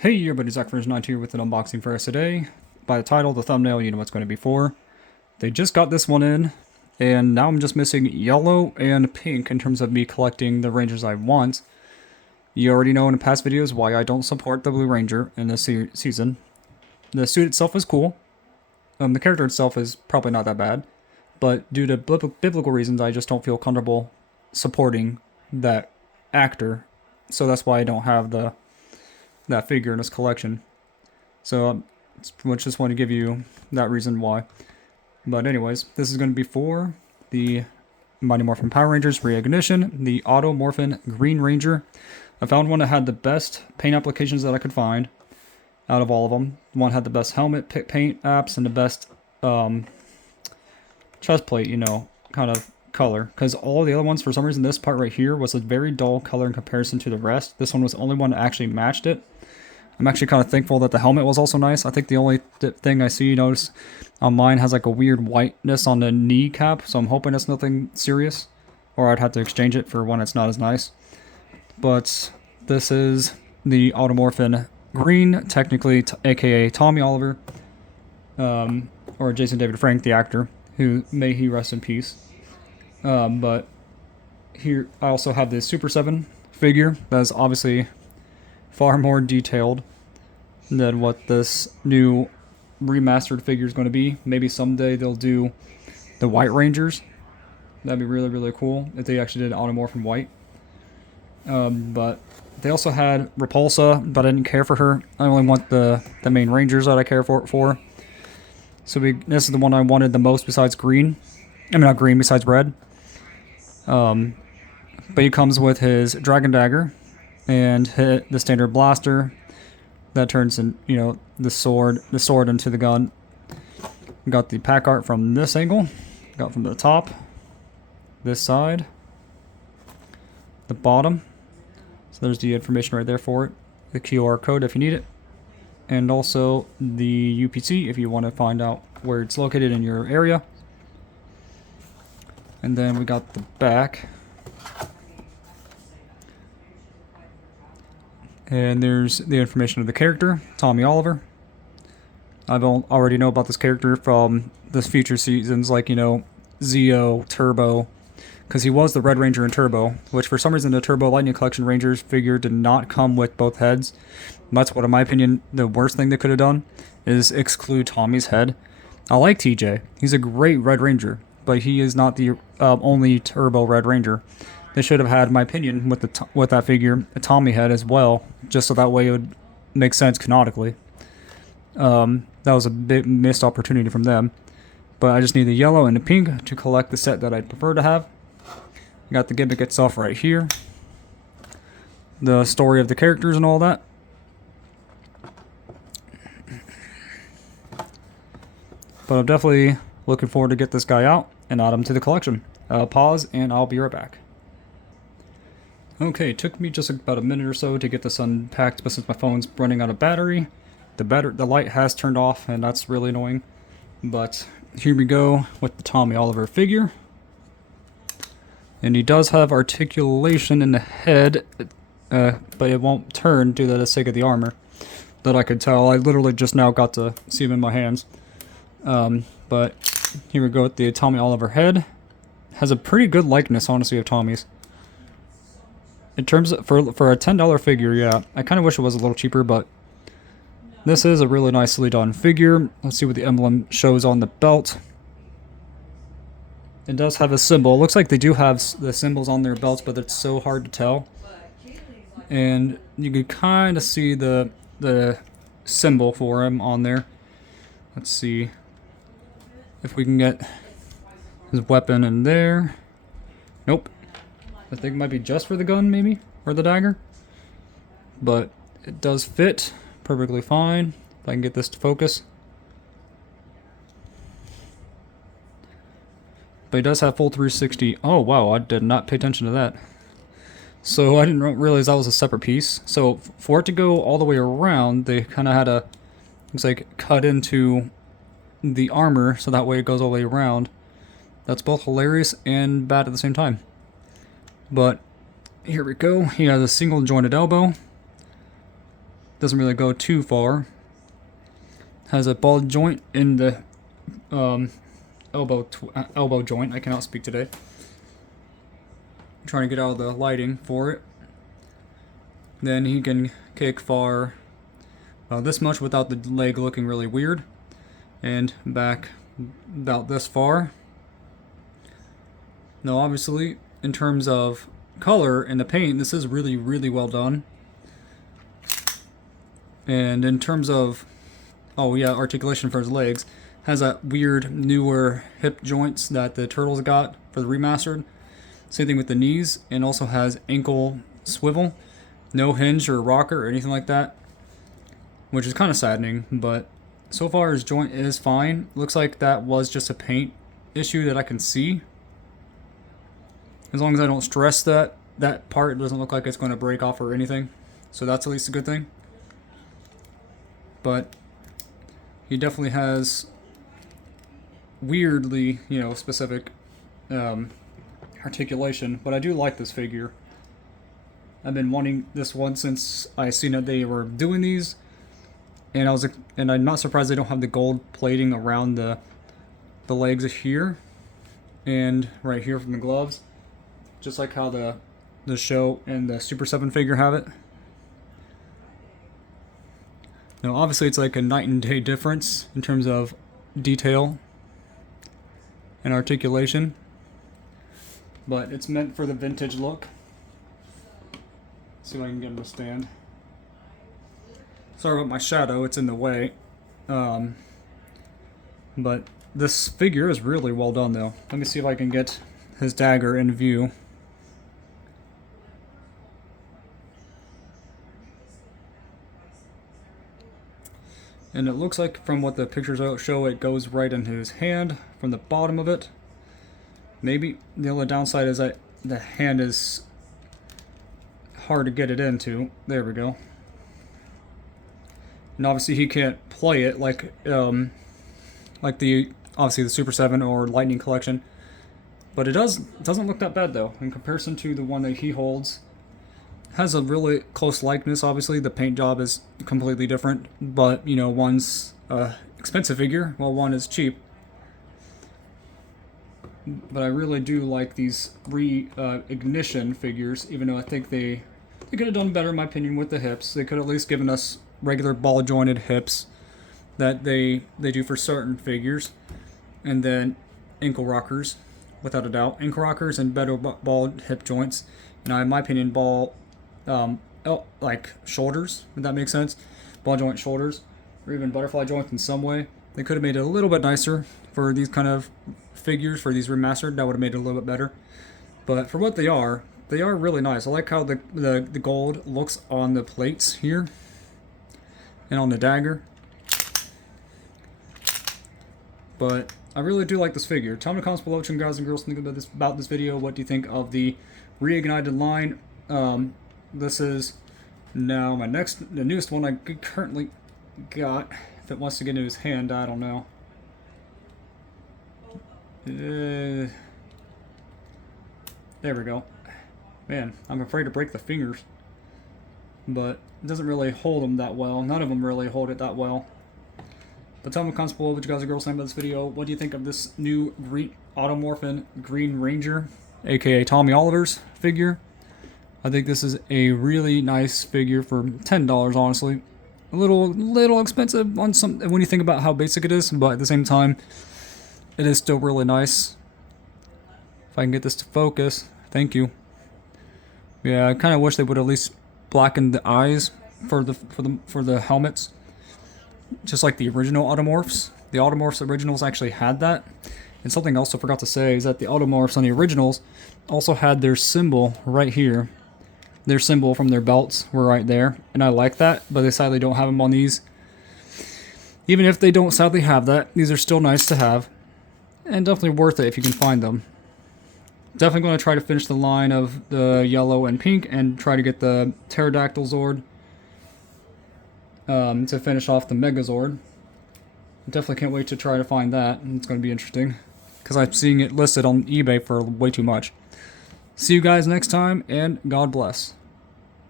Hey everybody, ZachVersion9 here with an unboxing for us today. By the title, the thumbnail, you know what's going to be for. They just got this one in, and now I'm just missing yellow and pink in terms of me collecting the Rangers I want. You already know in past videos why I don't support the Blue Ranger in this season. The suit itself is cool. The character itself is probably not that bad, but due to biblical reasons, I just don't feel comfortable supporting that actor. So that's why I don't have that figure in this collection. So I just want to give you that reason why. But anyways, this is going to be for the Mighty Morphin Power Rangers Reignition, the Auto-Morphin Green Ranger. I found one that had the best paint applications that I could find out of all of them. One had the best helmet paint apps and the best chest plate, kind of color. Because all the other ones, for some reason, this part right here was a very dull color in comparison to the rest. This one was the only one that actually matched it. I'm actually kind of thankful that the helmet was also nice. I think the only thing I see, notice on mine has like a weird whiteness on the kneecap, so I'm hoping it's nothing serious, or I'd have to exchange it for one that's not as nice. But this is the Auto-Morphin Green, technically, aka Tommy Oliver, or Jason David Frank, the actor, who may he rest in peace. But here I also have this Super 7 figure that is obviously far more detailed than what this new remastered figure is going to be. Maybe someday they'll do the White Rangers. That'd be really, really cool if they actually did Auto-Morphin White. But they also had Repulsa, but I didn't care for her. I only want the main Rangers that I care for. So this is the one I wanted the most besides green. I mean, not green, besides red. But he comes with his Dragon Dagger and hit the standard blaster that turns in, the sword into the gun. Got the pack art from this angle, got from the top, this side, the bottom. So there's the information right there for it, the QR code if you need it, and also the UPC if you want to find out where it's located in your area. And then we got the back. And there's the information of the character, Tommy Oliver. I already know about this character from the future seasons, like, Zeo, Turbo, because he was the Red Ranger in Turbo, which for some reason the Turbo Lightning Collection Rangers figure did not come with both heads. That's what, in my opinion, the worst thing they could have done, is exclude Tommy's head. I like TJ. He's a great Red Ranger, but he is not the only Turbo Red Ranger. They should have had, in my opinion, with that figure, a Tommy head as well, just so that way it would make sense canonically. That was a big missed opportunity from them. But I just need the yellow and the pink to collect the set that I'd prefer to have. Got the gimmick itself right here. The story of the characters and all that. But I'm definitely looking forward to get this guy out and add him to the collection. Pause, and I'll be right back. Okay, it took me just about a minute or so to get this unpacked, but since my phone's running out of battery, the light has turned off, and that's really annoying. But here we go with the Tommy Oliver figure. And he does have articulation in the head, but it won't turn due to the sake of the armor. That I could tell. I literally just now got to see him in my hands. But here we go with the Tommy Oliver head. Has a pretty good likeness, honestly, of Tommy's. In terms of, for a $10 figure, yeah, I kind of wish it was a little cheaper, but this is a really nicely done figure. Let's see what the emblem shows on the belt. It does have a symbol. It looks like they do have the symbols on their belts, but it's so hard to tell. And you can kind of see the symbol for him on there. Let's see if we can get his weapon in there. Nope. I think it might be just for the gun, maybe, or the dagger. But it does fit perfectly fine. If I can get this to focus. But he does have full 360. Oh, wow, I did not pay attention to that. So I didn't realize that was a separate piece. So for it to go all the way around, they kind of had to, looks like, cut into the armor so that way it goes all the way around. That's both hilarious and bad at the same time. But here we go. He has a single jointed elbow. Doesn't really go too far. Has a ball joint in the elbow joint. I cannot speak today. I'm trying to get out of the lighting for it. Then he can kick far this much without the leg looking really weird. And back about this far. Now obviously, in terms of color and the paint, this is really, really well done. And in terms of, oh yeah, articulation for his legs, has that weird newer hip joints that the Turtles got for the remastered. Same thing with the knees, and also has ankle swivel. No hinge or rocker or anything like that, which is kind of saddening, but so far his joint is fine. Looks like that was just a paint issue that I can see. As long as I don't stress that part, it doesn't look like it's going to break off or anything. So that's at least a good thing. But he definitely has weirdly, specific articulation. But I do like this figure. I've been wanting this one since I seen that they were doing these, and I'm not surprised they don't have the gold plating around the legs here and right here from the gloves, just like how the show and the Super 7 figure have it. Now obviously it's like a night and day difference in terms of detail and articulation, but it's meant for the vintage look. See if I can get him to stand. Sorry about my shadow, it's in the way. But this figure is really well done though. Let me see if I can get his dagger in view. And it looks like from what the pictures show, it goes right in his hand from the bottom of it. Maybe the only downside is that the hand is hard to get it into. There we go. And obviously he can't play it like the obviously the Super 7 or Lightning Collection, but it doesn't look that bad though in comparison to the one that he holds. Has a really close likeness. Obviously the paint job is completely different, but one's expensive figure while one is cheap. But I really do like these ignition figures, even though I think they could have done better in my opinion with the hips. They could have at least given us regular ball jointed hips that they do for certain figures, and then ankle rockers, without a doubt. Ankle rockers and better ball hip joints. And in my opinion, ball like shoulders, if that makes sense. Ball joint shoulders, or even butterfly joints in some way. They could have made it a little bit nicer for these kind of figures, for these remastered. That would have made it a little bit better. But for what they are really nice. I like how the gold looks on the plates here and on the dagger. But I really do like this figure. Tell me in the comments below what you guys and girls think about this video. What do you think of the reignited line? This is now the newest one I currently got. If it wants to get into his hand, I don't know. There we go. Man, I'm afraid to break the fingers. But it doesn't really hold them that well. None of them really hold it that well. But tell me in the comments below what you guys and girls think about this video. What do you think of this new Auto-Morphin Green Ranger, aka Tommy Oliver's figure? I think this is a really nice figure for $10, honestly. A little expensive on some when you think about how basic it is, but at the same time, it is still really nice. If I can get this to focus, thank you. Yeah, I kind of wish they would at least blacken the eyes for the helmets, just like the original Automorphs. The Automorphs originals actually had that. And something else I forgot to say is that the Automorphs on the originals also had their symbol right here. Their symbol from their belts were right there, and I like that, but they sadly don't have them on these. Even if they don't sadly have that, these are still nice to have, and definitely worth it if you can find them. Definitely going to try to finish the line of the yellow and pink, and try to get the Pterodactyl Zord to finish off the Megazord. Definitely can't wait to try to find that. It's going to be interesting, because I'm seeing it listed on eBay for way too much. See you guys next time, and God bless.